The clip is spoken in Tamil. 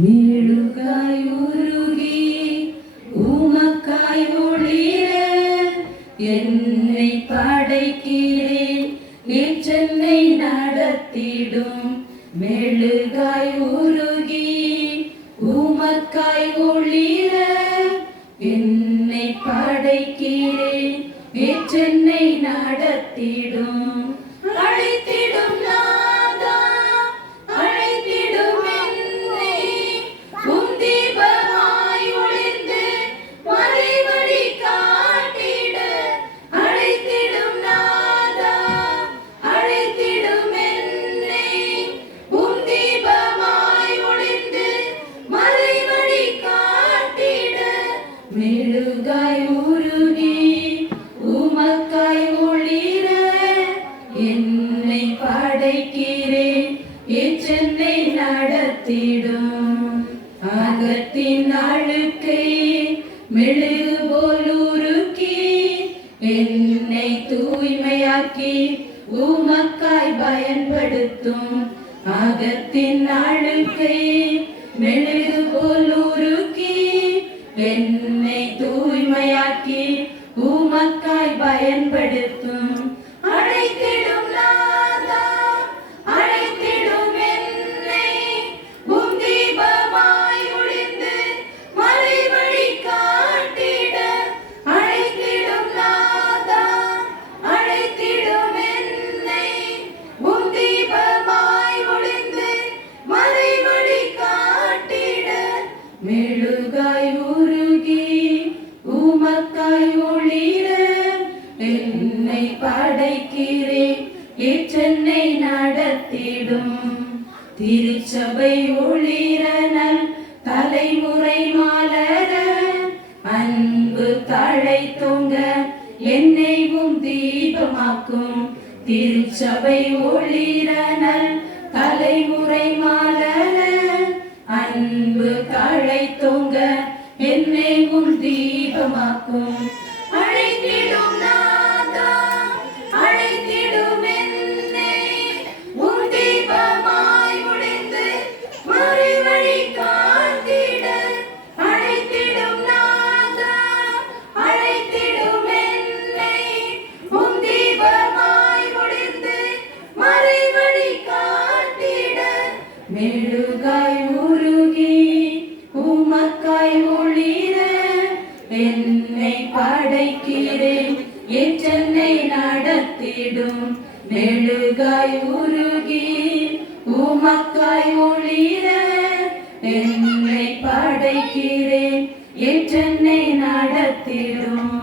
மெழுகாய் உருகி உமக்காய் ஒளிர என்னை படைக்கிறேன், ஏற்றென்னை நடத்திடும். மெழுகாய் உருகி உமக்காய் ஒளிர என்னை படைக்கிறேன், ஏற்றென்னை நடத்திடும். அழைத்திடும் நாதா, அழைத்திடும் என்னை, உம் தீபமாய் ஒளிர்ந்து மறைவழி காட்டிட. அழைத்திடும் நாதா, அழைத்திடும் என்னை, உம் தீபமாய் ஒளிர்ந்து மறைவழி காட்டிட. மெழுகாய் உருகி உமக்காய் ஒளிர என்னை படைக்கிறேன், ஏற்றென்னை நடத்திடும். அகத்தின் அழுக்கை மெழுகு போல் உருக்கி என்னை தூய்மையாக்கி உமக்காய் பயன்படுத்தும். அகத்தின் அழுக்கை மெழுகு போல் உருக்கி என்னை தூய்மையாக்கி உமக்காய் பயன்படுத்தும். அழைத்திடும் நாதா, அழைத்திடும் என்னை, உம் தீபமாய் ஒளிர்ந்து மறைவழி காட்டிட. அழைத்திடும் நாதா, அழைத்திடும் என்னை, உம் தீபமாய் ஒளிர்ந்து மறைவழி காட்டிட. மெழுகாய் உருகி உமக்காய் ஒளிர என்னை படைக்கிறேன், ஏற்றென்னை நடத்திடும். திருச்சபை ஒளிர நல் தலைமுறை மாலர அன்பு தழை தொங்க என்னைவும் தீபமாக்கும். திருச்சபை ஒளிர நல் தலைமுறை மாலர அன்பு தழை தொங்க என்னைவும் தீபமாக்கும். அழைத்திடும் நாதா, அழைத்திடும் என்னை, உம் தீபமாய் ஒளிர்ந்து மறைவழி காட்டிட. அழைத்திடும் நாதா, அழைத்திடும் என்னை, உம் தீபமாய் ஒளிர்ந்து மறைவழி காட்டிட. மெழுகாய் உருகி உமக்காய் ஒளிர என்னை படைக்கிறேன், ஏற்றென்னை நடத்திடும். மெழுகாய் உருகி உமக்காய் ஒளிர என்னை படைக்கிறேன், ஏற்றென்னை நடத்திடும்.